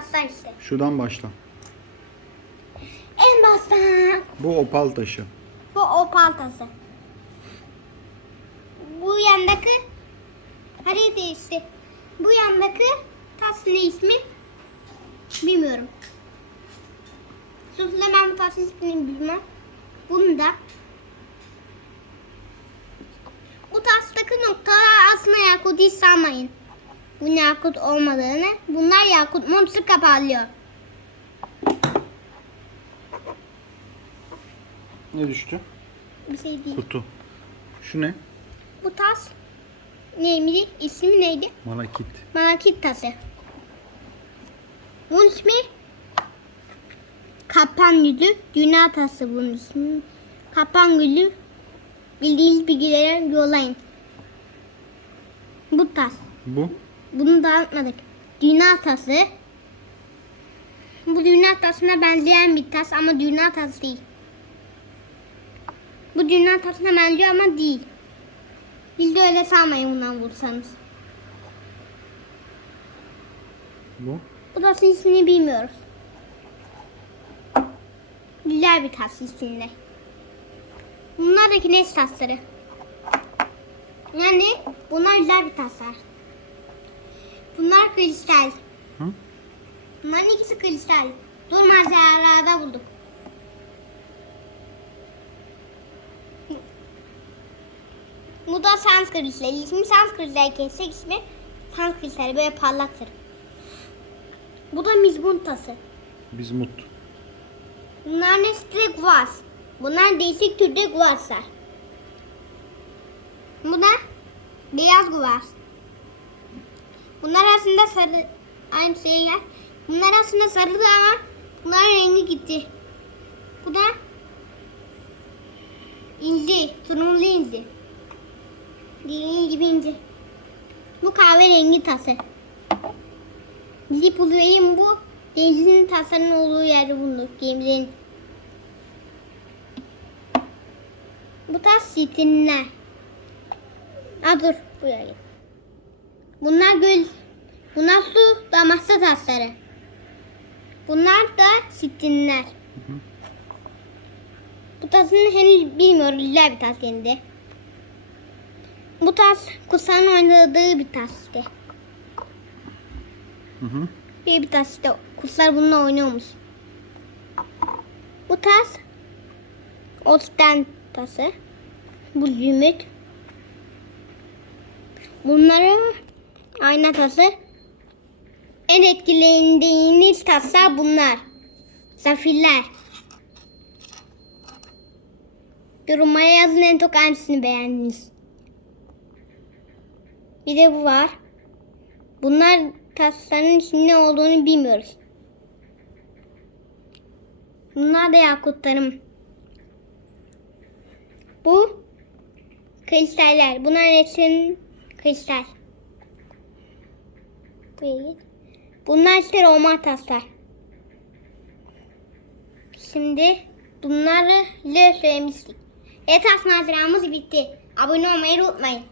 taslar işte. Şuradan başla. En baştan Bu opal taşı. bu opal tası. Bu yandaki harita işte. Bu yandaki tas ne ismi? Bilmiyorum. Susla ben tasın ismini bilmem. Bunu da bu tastaki noktalar aslında yakut hiç sanmayın. Bu yakut olmadığını. Bunlar yakut mumsu kapalıyor. Ne düştü? Bir şey değil. Kutu. Şu ne? Bu tas neydi? İsmi neydi? Malakit. Malakit tası. Bunun ismi Kapan yüzü dünya tası bunun ismi. Kapan gülü bildiğiniz bilgilere yollayın. Bu tas. Bu. Bunu dağıtmadık. Dünya tası. Bu dünya tasına benzeyen bir tas ama dünya tası değil. Bu dünya tasına benziyor ama değil. Biz de öyle sanmayın bundan vursanız. Bu. Bu tasın ismini bilmiyoruz. Güzel bir tas içinde. Bunlar da güneş tasları. Yani bunlar güzel bir taslar. Bunlar kristal. Hı? Bunların ikisi kristal. Durmaz yerlerde bulduk. Bu da sans kristali. İsmi sans kristali kessek ismi sans kristali böyle parlaktır. Bu da mizbun tası. Bizmut. Bunlar nesli guvaz. Bunlar değişik türde guvazlar. Bu da beyaz guvaz. Bunlar aslında sarı aynı şeyler. Bunlar aslında sarıydı ama bunların rengi gitti. Bu da inci, turunlu inci. Dediğim gibi inci. Bu kahverengi tası. Bizi bulayım bu denizin tasarının olduğu yerde bulduk geminin. Bu tas sitrinler. Ha dur buraya gel. Bunlar göl. Bunlar su damaslı tasları. Bunlar da sitrinler. Bu tasını henüz bilmiyoruz. Güzel bir tas kendi. Bu tas kutsanın oynadığı bir tas işte. Hı hı. Bir bir tas işte kurslar bununla oynuyormuş. Bu tas Olsten tası. Bu zümrüt. Bunların ayna tası. En etkilendiğiniz taslar bunlar. Zafirler. Yorumlara yazın en çok hangisini beğendiniz. Bir de bu var. Bunlar tasların içinde olduğunu bilmiyoruz. Bunlar da yakutlarım. Bu kristaller. Bunlar hepsinin kristal. Buraya. Bunlar işte Roma taslar. Şimdi bunları söylemiştik. Evet tas maceramız bitti. Abone olmayı unutmayın.